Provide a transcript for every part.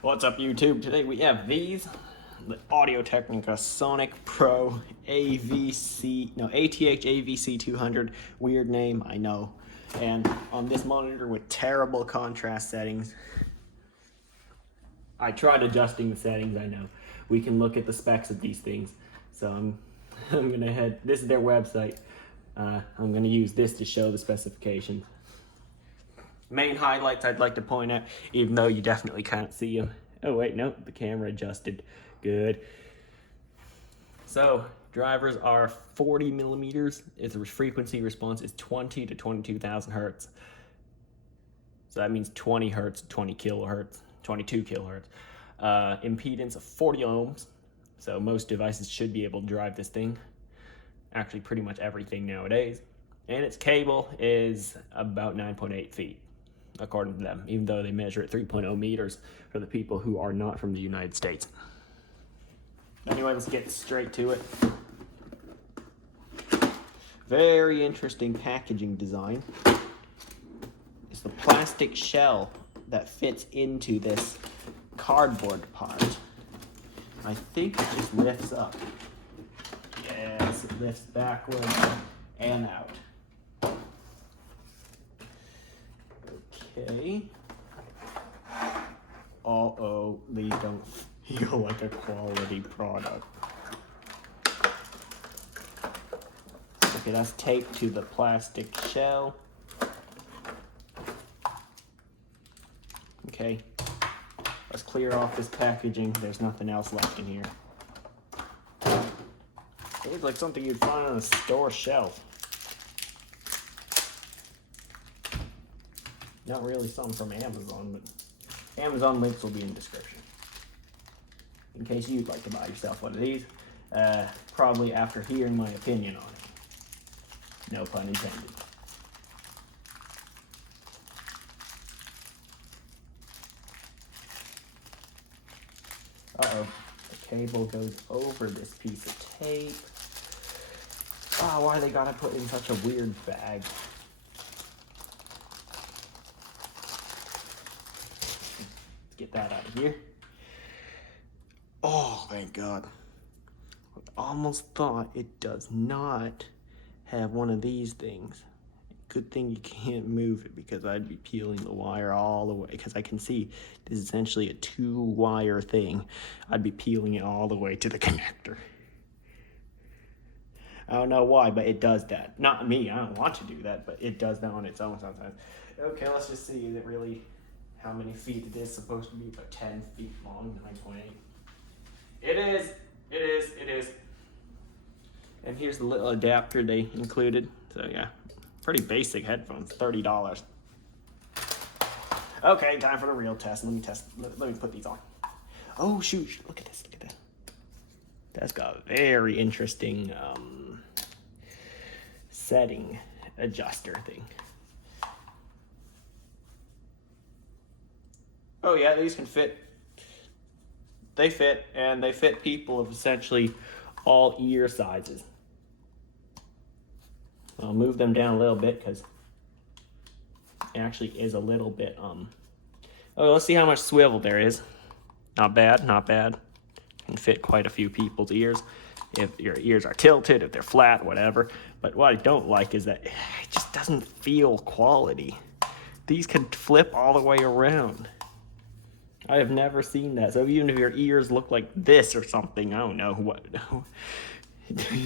What's up, YouTube? Today we have these, the Audio Technica Sonic Pro ATH AVC200. Weird name, I know. And on this monitor with terrible contrast settings. I tried adjusting the settings, I know. We can look at the specs of these things. So I'm gonna head, this is their website. I'm gonna use this to show the specifications. Main highlights I'd like to point out, even though you definitely can't see them. Oh wait, no, the camera adjusted. Good. So drivers are 40 millimeters. Its frequency response is 20 to 22,000 hertz. So that means 20 hertz, 20 kilohertz, 22 kilohertz. Impedance of 40 ohms. So most devices should be able to drive this thing. Actually, pretty much everything nowadays. And its cable is about 9.8 feet. According to them, even though they measure at 3.0 meters for the people who are not from the United States. Anyway, let's get straight to it. Very interesting packaging design. It's the plastic shell that fits into this cardboard part. I think it just lifts up. Yes, it lifts backwards and out. Okay. Uh-oh, these don't feel like a quality product. Okay, that's taped to the plastic shell. Okay, let's clear off this packaging. There's nothing else left in here. It looks like something you'd find on a store shelf. Not really something from Amazon, but Amazon links will be in the description. In case you'd like to buy yourself one of these, probably after hearing my opinion on it. No pun intended. Uh-oh, the cable goes over this piece of tape. Oh, why they gotta put in such a weird bag? Get that out of here. Oh, thank God. I almost thought it does not have one of these things. Good thing you can't move it, because I'd be peeling the wire all the way, because I can see this is essentially a 2-wire thing. I'd be peeling it all the way to the connector. I don't know why, but it does that. Not me, I don't want to do that, but it does that on its own sometimes. Okay, let's just see, is it really... how many feet it is supposed to be? About 10 feet long, 9.8. It is. And here's the little adapter they included. So yeah, pretty basic headphones, $30. Okay, time for the real test. Let me put these on. Oh shoot, look at this, look at that. That's got a very interesting setting adjuster thing. Oh yeah, these can fit. They fit, and they fit people of essentially all ear sizes. I'll move them down a little bit because it actually is a little bit, Oh, let's see how much swivel there is. Not bad, not bad. Can fit quite a few people's ears. If your ears are tilted, if they're flat, whatever. But what I don't like is that it just doesn't feel quality. These can flip all the way around. I have never seen that. So even if your ears look like this or something, I don't know what,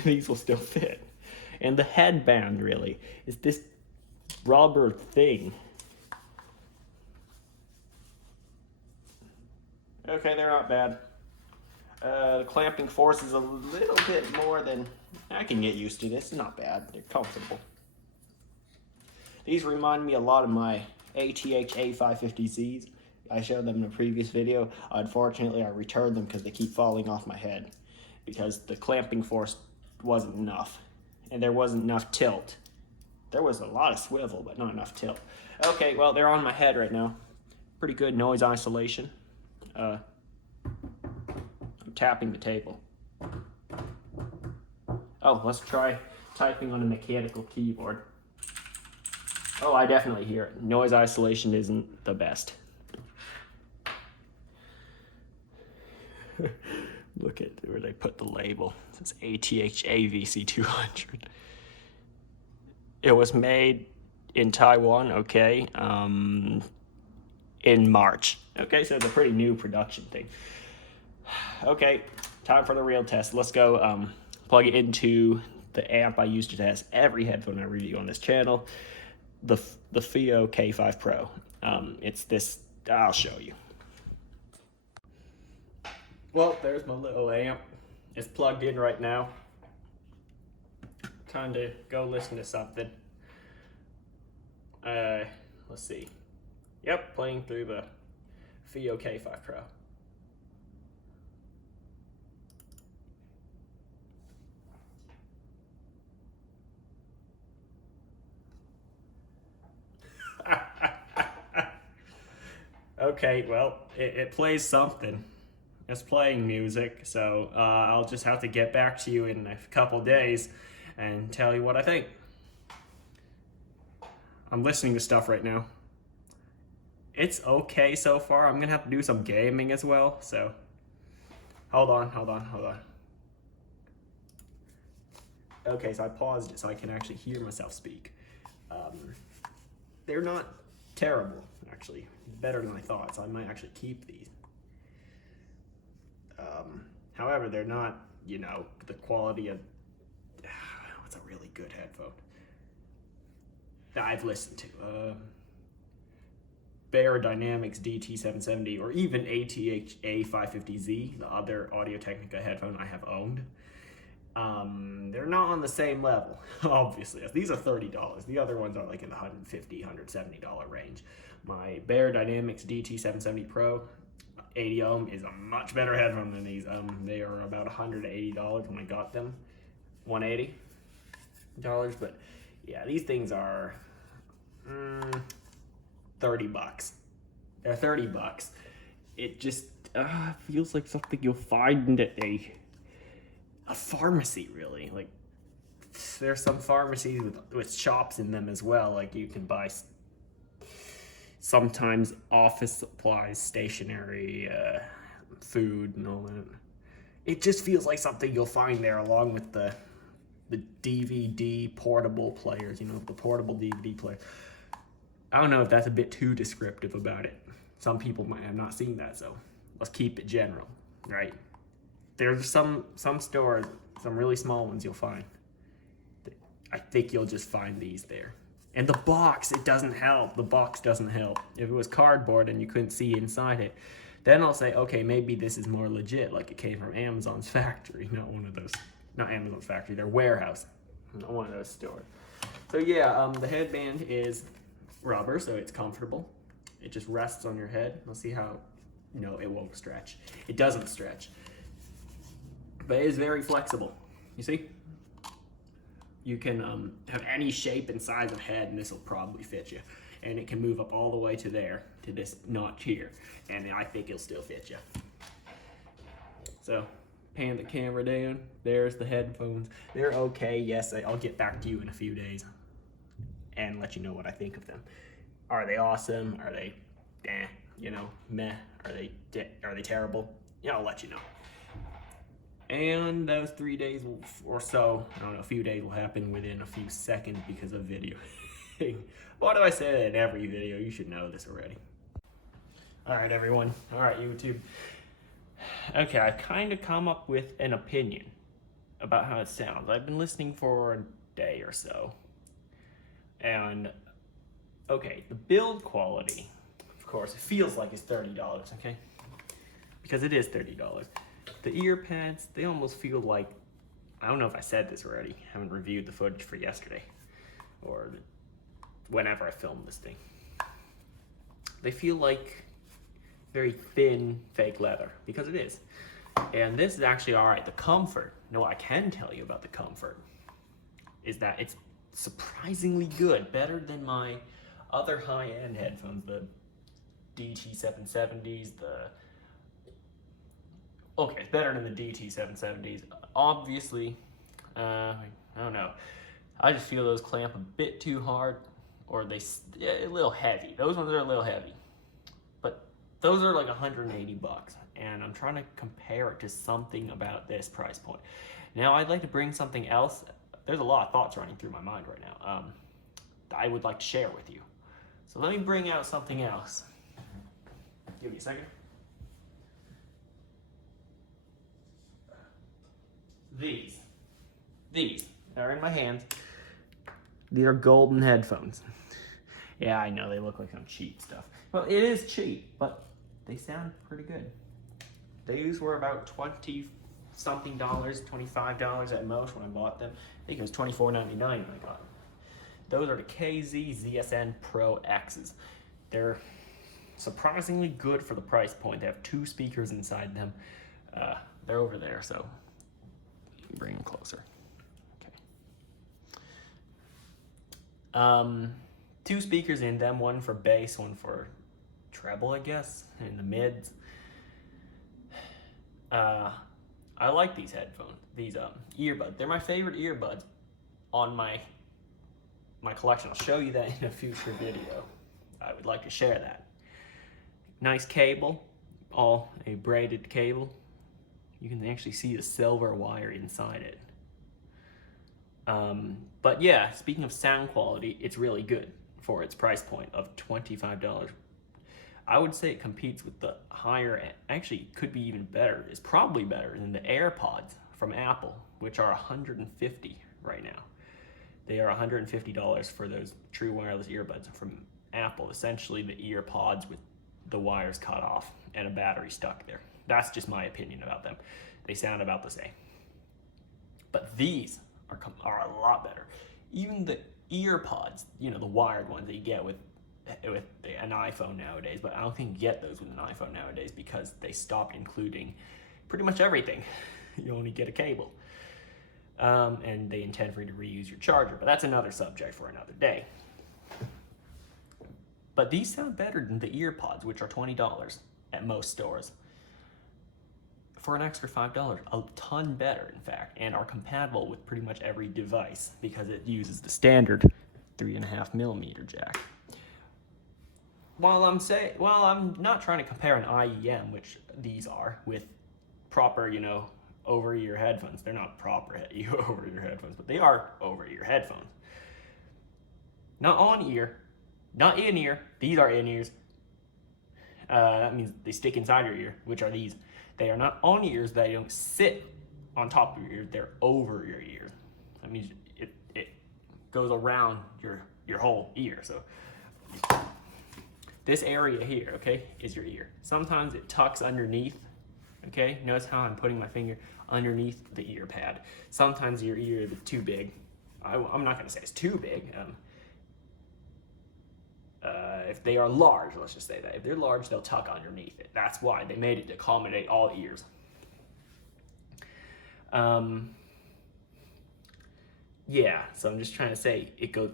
these will still fit. And the headband really is this rubber thing. Okay, they're not bad. The clamping force is a little bit more than, I can get used to this. It's not bad, they're comfortable. These remind me a lot of my ATH A550Zs. I showed them in a previous video. Unfortunately, I returned them because they keep falling off my head because the clamping force wasn't enough and there wasn't enough tilt. There was a lot of swivel, but not enough tilt. Okay, well, they're on my head right now. Pretty good noise isolation. I'm tapping the table. Oh, let's try typing on a mechanical keyboard. Oh, I definitely hear it. Noise isolation isn't the best. Look at where they put the label. It says ATH AVC200. It was made in Taiwan, okay, in March. Okay, so it's a pretty new production thing. Okay, time for the real test. Let's go plug it into the amp I use to test every headphone I review on this channel, the FIO K5 Pro. It's this, I'll show you. Well, there's my little amp. It's plugged in right now. Time to go listen to something. Let's see. Yep, playing through the FIO K5 Pro. Okay, well, it plays something. It's playing music, so I'll just have to get back to you in a couple days and tell you what I think. I'm listening to stuff right now. It's okay so far. I'm gonna have to do some gaming as well, so hold on. Okay, so I paused it so I can actually hear myself speak. They're not terrible, actually. Better than I thought, so I might actually keep these. However, they're not, you know, the quality of, what's a really good headphone that I've listened to. Dynamics DT770 or even ATH A550Z, the other Audio Technica headphone I have owned. They're not on the same level, obviously. These are $30. The other ones are like in the $150, $170 range. My Dynamics DT770 Pro 80 ohm is a much better headphone than these. They are about $180 when I got them, $180. But yeah, these things are $30. They're $30. It just feels like something you'll find at a pharmacy, really. Like, there's some pharmacies with shops in them as well. Like, you can buy sometimes office supplies, stationery, food, and all that. It just feels like something you'll find there, along with the DVD portable players, you know, the portable DVD player. I don't know if that's a bit too descriptive about it. Some people might have not seen that, so let's keep it general, right? There's some stores, some really small ones you'll find. I think you'll just find these there. And the box, it doesn't help. The box doesn't help. If it was cardboard and you couldn't see inside it, then I'll say, okay, maybe this is more legit, like it came from Amazon's factory, not one of those, not Amazon's factory, their warehouse, not one of those stores. So yeah, the headband is rubber, so it's comfortable. It just rests on your head. Let's see how, no, it won't stretch. It doesn't stretch, but it is very flexible. You see? You can have any shape and size of head, and this will probably fit you. And it can move up all the way to there, to this notch here, and I think it'll still fit you. So, pan the camera down. There's the headphones. They're okay. Yes, I'll get back to you in a few days and let you know what I think of them. Are they awesome? Are they, you know, meh? Are they terrible? Yeah, I'll let you know. And those 3 days or so, I don't know, a few days will happen within a few seconds because of video. Why do I say that in every video? You should know this already. All right, everyone. All right, YouTube. Okay, I've kind of come up with an opinion about how it sounds. I've been listening for a day or so. And, okay, the build quality, of course, it feels like it's $30, okay? Because it is $30. The ear pads, they almost feel like, I don't know if I said this already, I haven't reviewed the footage for yesterday, or whenever I filmed this thing. They feel like very thin fake leather, because it is. And this is actually all right. The comfort, what I can tell you about the comfort is that it's surprisingly good, better than my other high-end headphones, the DT770s, okay, it's better than the DT770s. Obviously, I don't know. I just feel those clamp a bit too hard, or a little heavy. Those ones are a little heavy. But those are like 180 bucks, and I'm trying to compare it to something about this price point. Now I'd like to bring something else. There's a lot of thoughts running through my mind right now that I would like to share with you. So let me bring out something else. Give me a second. These are in my hands. These are golden headphones. Yeah, I know they look like some cheap stuff. Well, it is cheap, but they sound pretty good. These were about 20 something dollars, $25 at most when I bought them. I think it was $24.99 when I got them. Those are the KZ ZSN Pro X's. They're surprisingly good for the price point. They have 2 speakers inside them. They're over there, so bring them closer. Okay. 2 speakers in them, one for bass, one for treble, I guess, in the mids. I like these headphones, these earbuds. They're my favorite earbuds on my collection. I'll show you that in a future video. I would like to share that. Nice cable, all a braided cable. You can actually see the silver wire inside it. But yeah, speaking of sound quality, it's really good for its price point of $25. I would say it competes with the higher, actually could be even better, is probably better than the AirPods from Apple, which are $150 right now. They are $150 for those true wireless earbuds from Apple, essentially the earpods with the wires cut off and a battery stuck there. That's just my opinion about them. They sound about the same. But these are a lot better. Even the earpods, you know, the wired ones that you get with an iPhone nowadays, but I don't think you get those with an iPhone nowadays because they stopped including pretty much everything. You only get a cable. And they intend for you to reuse your charger, but that's another subject for another day. But these sound better than the earpods, which are $20 at most stores. For an extra $5, a ton better, in fact, and are compatible with pretty much every device because it uses the standard 3.5mm jack. While I'm not trying to compare an IEM, which these are, with proper, you know, over-ear headphones. They're not proper over-ear headphones, but they are over-ear headphones. Not on-ear, not in-ear. These are in-ears. That means they stick inside your ear, which are these. They are not on ears. They don't sit on top of your ears. They're over your ears. That means it goes around your whole ear. So this area here, okay, is your ear. Sometimes it tucks underneath. Okay, notice how I'm putting my finger underneath the ear pad. Sometimes your ear is too big. I'm not going to say it's too big. If they are large, let's just say that. If they're large, they'll tuck underneath it. That's why they made it to accommodate all ears. Yeah, so I'm just trying to say it goes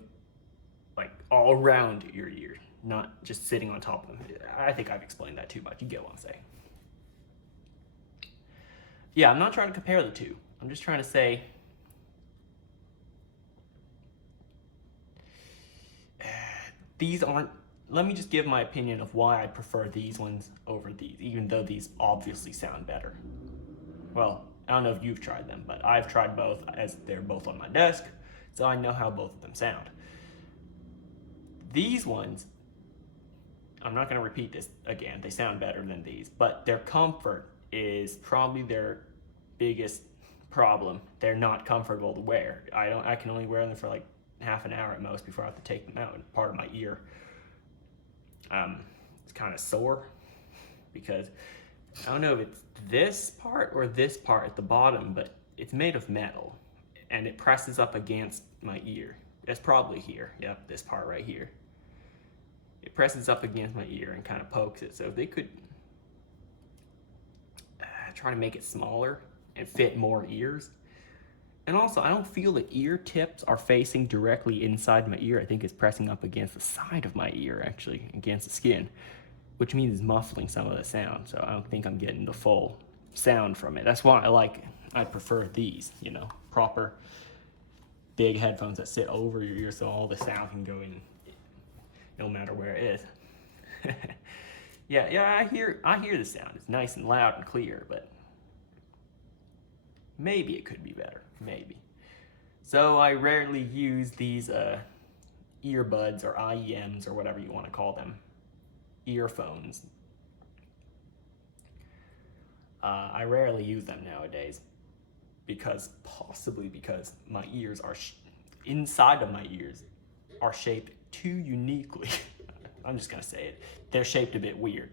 like all around your ear, not just sitting on top of them. I think I've explained that too much. You get what I'm saying. Yeah, I'm not trying to compare the two. I'm just trying to say these aren't, let me just give my opinion of why I prefer these ones over these, even though these obviously sound better. Well, I don't know if you've tried them, but I've tried both as they're both on my desk, so I know how both of them sound. These ones, I'm not going to repeat this again, they sound better than these, but their comfort is probably their biggest problem. They're not comfortable to wear. I can only wear them for like half an hour at most before I have to take them out, and part of my ear it's kind of sore because I don't know if it's this part or this part at the bottom, but it's made of metal and it presses up against my ear. It's probably here. Yep, this part right here. It presses up against my ear and kind of pokes it. So if they could try to make it smaller and fit more ears. And also, I don't feel the ear tips are facing directly inside my ear. I think it's pressing up against the side of my ear, actually, against the skin, which means it's muffling some of the sound. So I don't think I'm getting the full sound from it. That's why I prefer these, you know, proper big headphones that sit over your ear so all the sound can go in no matter where it is. Yeah, I hear the sound. It's nice and loud and clear, but maybe it could be better, maybe. So I rarely use these earbuds or IEMs or whatever you want to call them, earphones. I rarely use them nowadays possibly because my ears are inside of my ears are shaped too uniquely. I'm just gonna say it. They're shaped a bit weird,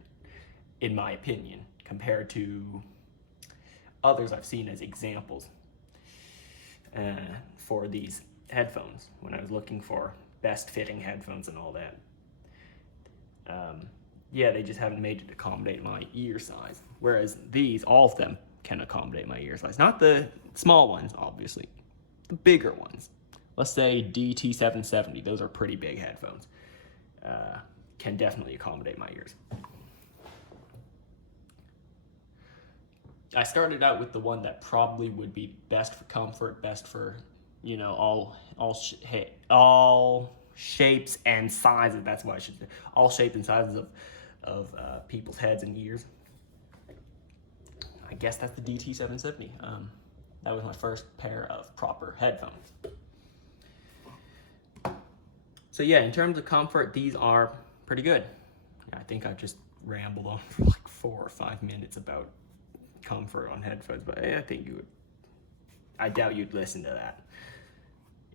in my opinion, compared to others I've seen as examples for these headphones when I was looking for best fitting headphones and all that. Yeah, they just haven't made it accommodate my ear size. Whereas these, all of them can accommodate my ear size. Not the small ones, obviously, the bigger ones. Let's say DT770, those are pretty big headphones. Can definitely accommodate my ears. I started out with the one that probably would be best for comfort, best for, you know, all shapes and sizes. That's what I should say. All shapes and sizes of people's heads and ears. I guess that's the DT770. That was my first pair of proper headphones. So yeah, in terms of comfort, these are pretty good. I think I've just rambled on for like 4 or 5 minutes about comfort on headphones, but I think you would. I doubt you'd listen to that.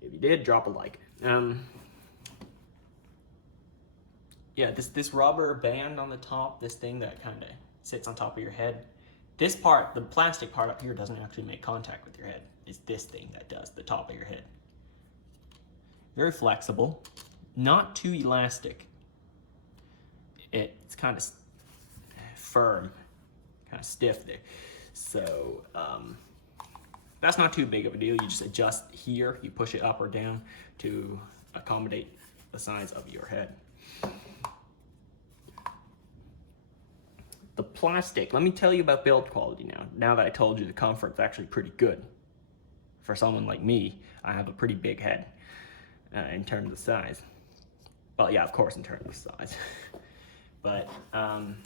If you did, drop a like. Yeah, this rubber band on the top, this thing that kind of sits on top of your head, this part, the plastic part up here, doesn't actually make contact with your head. It's this thing that does, the top of your head. Very flexible, not too elastic. It's kind of firm, kind of stiff there. So that's not too big of a deal. You just adjust here, you push it up or down to accommodate the size of your head. The plastic, let me tell you about build quality now. Now that I told you the comfort's actually pretty good. For someone like me, I have a pretty big head in terms of size. Well, yeah, of course, in terms of size. But, hang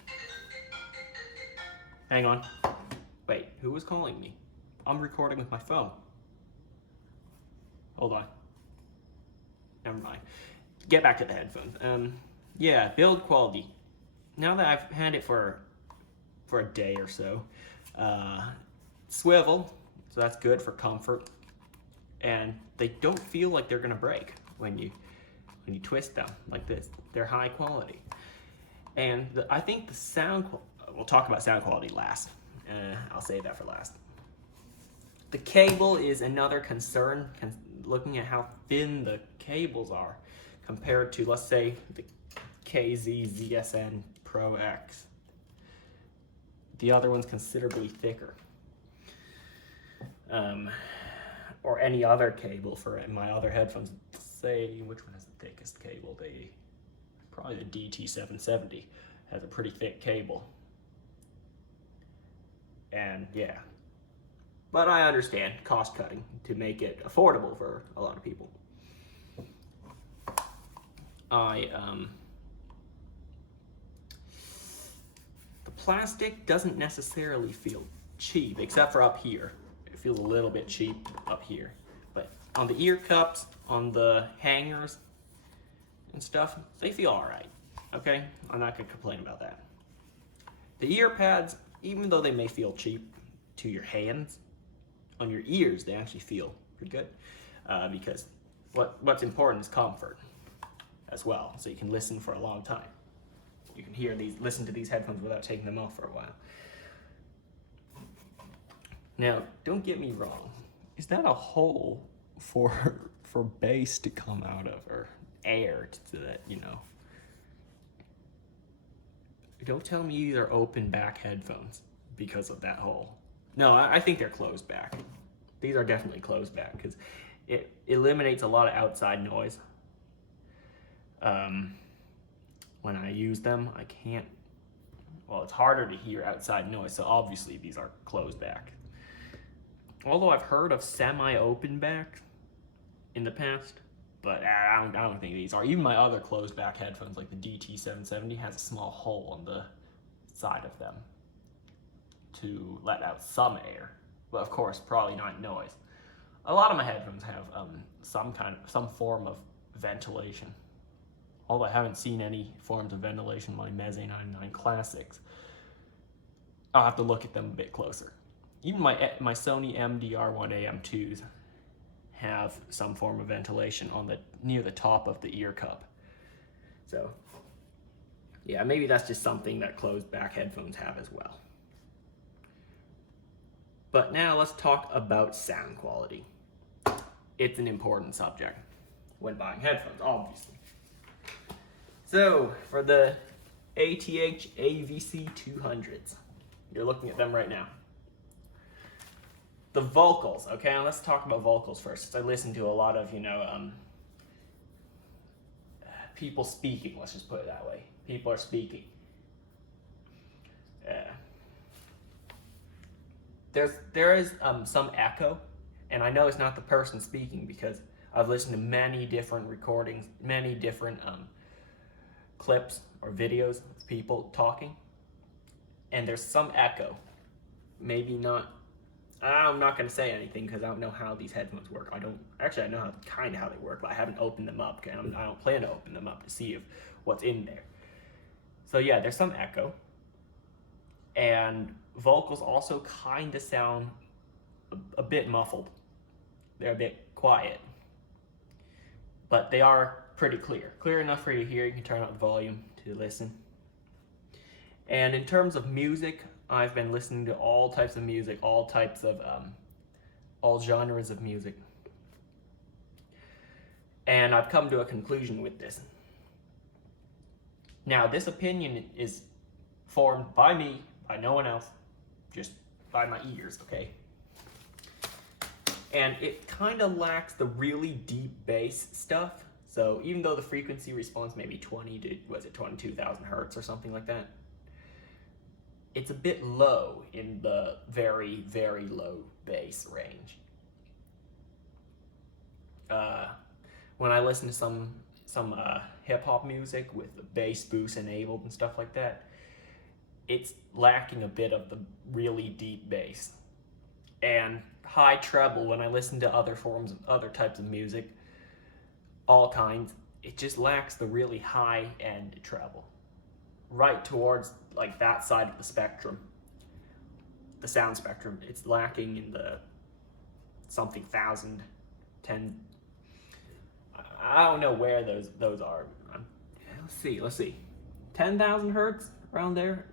on. Wait, who was calling me? I'm recording with my phone. Hold on. Never mind. Get back to the headphones. Yeah, build quality. Now that I've had it for a day or so, swivel, so that's good for comfort, and they don't feel like they're gonna break when you twist them like this. They're high quality, and I think the sound. We'll talk about sound quality last. I'll save that for last. The cable is another concern. Looking at how thin the cables are compared to, let's say, the KZ ZSN Pro X. The other one's considerably thicker. Or any other cable for my other headphones. Say, which one has the thickest cable? Probably the DT770 has a pretty thick cable. And yeah, but I understand cost cutting to make it affordable for a lot of people. The plastic doesn't necessarily feel cheap, except for up here. It feels a little bit cheap up here. But on the ear cups, on the hangers and stuff, they feel all right. Okay, I'm not gonna complain about that. The ear pads, even though they may feel cheap to your hands, on your ears they actually feel pretty good, because what's important is comfort as well. So you can listen for a long time. You can listen to these headphones without taking them off for a while. Now, don't get me wrong. Is that a hole for bass to come out of, or air to that, you know? Don't tell me these are open back headphones because of that hole. No, I think they're closed back. These are definitely closed back because it eliminates a lot of outside noise. When I use them, I can't, well, it's harder to hear outside noise, so obviously these are closed back. Although I've heard of semi-open back in the past, but I don't think these are. Even my other closed back headphones, like the DT770, has a small hole side of them to let out some air, but of course probably not noise. A lot of my headphones have some form of ventilation, although I haven't seen any forms of ventilation in my Meze 99 Classics. I'll have to look at them a bit closer. Even my Sony MDR1AM2s have some form of ventilation near the top of the ear cup. So yeah, maybe that's just something that closed back headphones have as well. But now let's talk about sound quality. It's an important subject when buying headphones, obviously. So for the ATH AVC200s, you're looking at them right now. The vocals, okay, let's talk about vocals first. I listen to a lot of, people speaking, let's just put it that way. People are speaking. There is some echo, and I know it's not the person speaking because I've listened to many different recordings, many different clips or videos of people talking, and there's some echo. Maybe not. I'm not going to say anything because I don't know how these headphones work. I know how they work, but I haven't opened them up, and I don't plan to open them up to see what's in there. So yeah, there's some echo, and vocals also kind of sound a bit muffled. They're a bit quiet, but they are pretty clear enough for you to hear. You can turn up the volume to listen. And in terms of music, I've been listening to all types of music, all genres of music. And I've come to a conclusion with this. Now, this opinion is formed by me, by no one else, just by my ears, okay? And it kind of lacks the really deep bass stuff. So even though the frequency response may be 22,000 hertz or something like that, it's a bit low in the very, very low bass range. When I listen to some hip-hop music with the bass boost enabled and stuff like that, it's lacking a bit of the really deep bass. And high treble, when I listen to other types of music, all kinds, it just lacks the really high-end treble. Right towards like that side of the spectrum, the sound spectrum, it's lacking in the something 1,000, 10. I don't know where those are. Let's see, 10,000 hertz around there.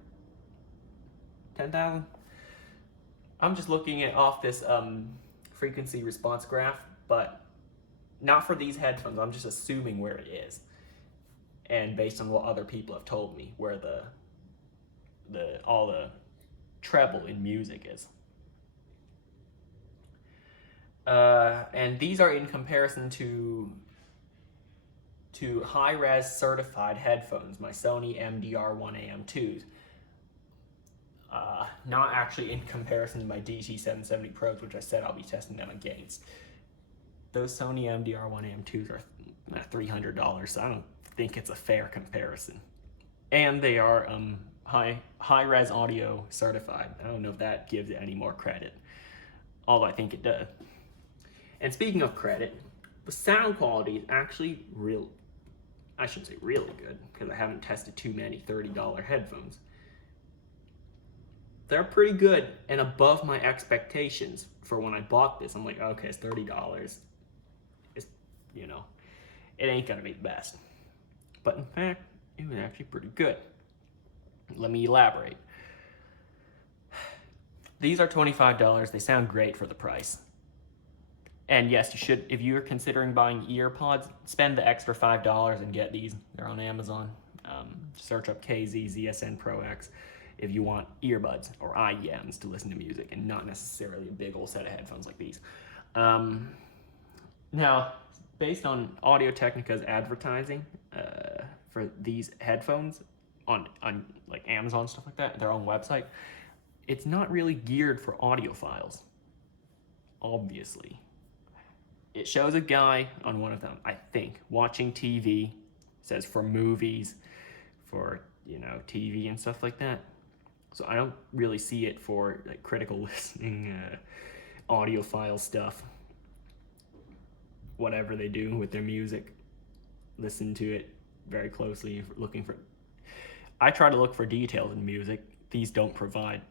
10,000. I'm just looking at off this frequency response graph, but not for these headphones. I'm just assuming where it is, and based on what other people have told me, where all the treble in music is. And these are in comparison to high-res certified headphones, my Sony MDR1AM2s. Not actually in comparison to my DT770 Pros, which I said I'll be testing them against. Those Sony MDR1AM2s are $300, so I don't think it's a fair comparison. And they are high-res audio certified. I don't know if that gives it any more credit, although I think it does. And speaking of credit, the sound quality is actually I shouldn't say really good, because I haven't tested too many $30 headphones. They're pretty good and above my expectations for when I bought this. I'm like, okay, it's $30. It's, it ain't gonna be the best. But in fact, it was actually pretty good. Let me elaborate. These are $25. They sound great for the price. And yes, you should, if you're considering buying earpods, spend the extra $5 and get these. They're on Amazon. Search up KZ ZSN Pro X if you want earbuds or IEMs to listen to music and not necessarily a big old set of headphones like these. Now, based on Audio Technica's advertising for these headphones on like Amazon, stuff like that, their own website, it's not really geared for audiophiles, obviously. It shows a guy on one of them, I think, watching TV. It says for movies, for TV and stuff like that. So I don't really see it for like critical listening, audiophile stuff. Whatever they do with their music, listen to it very closely, looking for. I try to look for details in music. These don't provide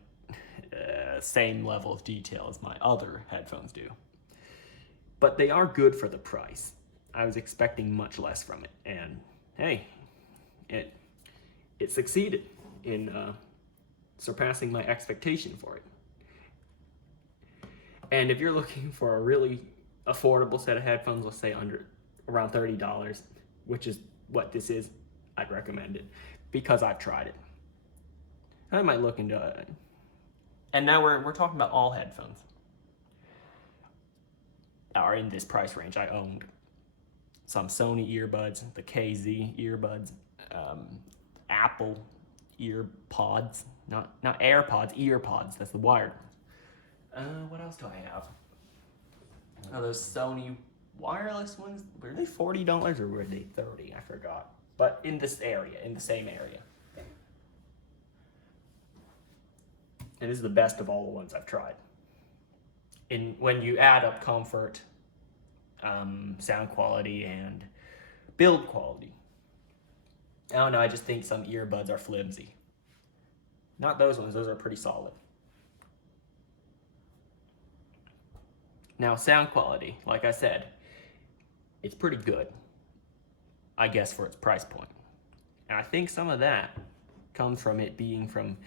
same level of detail as my other headphones do. But they are good for the price. I was expecting much less from it, and hey, it succeeded in surpassing my expectation for it. And if you're looking for a really affordable set of headphones, let's say around $30, which is what this is, I'd recommend it because I've tried it. I might look into it. And now we're talking about all headphones are in this price range. I owned some Sony earbuds, the KZ earbuds, Apple earpods, not AirPods, earpods. That's the wired ones. What else do I have? Oh, those Sony wireless ones. Were they $40 or were they $30? I forgot. But in this area, in the same area. And this is the best of all the ones I've tried. When you add up comfort, sound quality, and build quality. I don't know, I just think some earbuds are flimsy. Not those ones, those are pretty solid. Now, sound quality, like I said, it's pretty good, I guess, for its price point. And I think some of that comes from it being from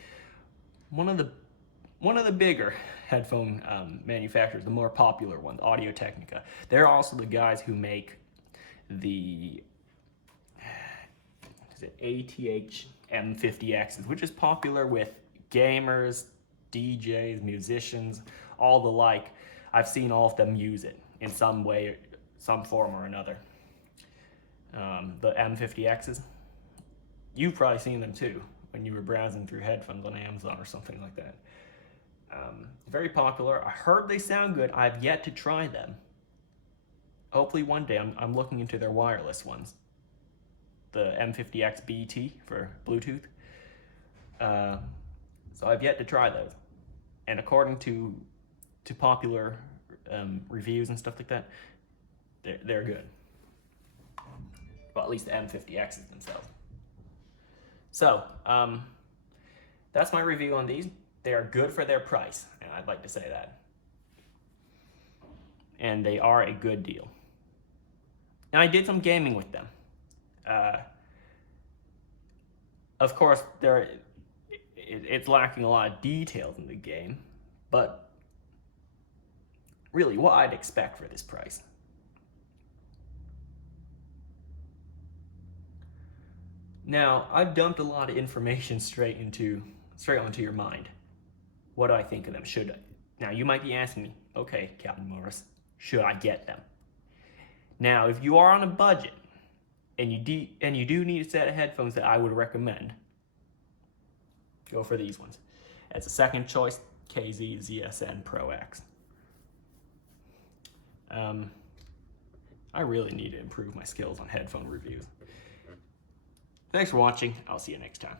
one of the bigger headphone manufacturers, the more popular ones, Technica. They're also the guys who make the ATH M50Xs, which is popular with gamers, DJs, musicians, all the like. I've seen all of them use it in some way, some form or another. The M50Xs, you've probably seen them too when you were browsing through headphones on Amazon or something like that. Very popular. I heard they sound good. I've yet to try them. Hopefully one day I'm looking into their wireless ones. The M50X BT for Bluetooth. So I've yet to try those. And according to popular reviews and stuff like that, they're good. Well, at least the M50Xs themselves. So, that's my review on these. They are good for their price, and I'd like to say that. And they are a good deal. Now, I did some gaming with them. Of course, it's lacking a lot of details in the game, but really what I'd expect for this price. Now, I've dumped a lot of information straight onto your mind. What do I think of them? Should I? Now, you might be asking me, okay, Captain Morris, should I get them? Now, if you are on a budget and you do need a set of headphones that I would recommend, go for these ones. As a second choice, KZ ZSN Pro X. I really need to improve my skills on headphone reviews. Thanks for watching. I'll see you next time.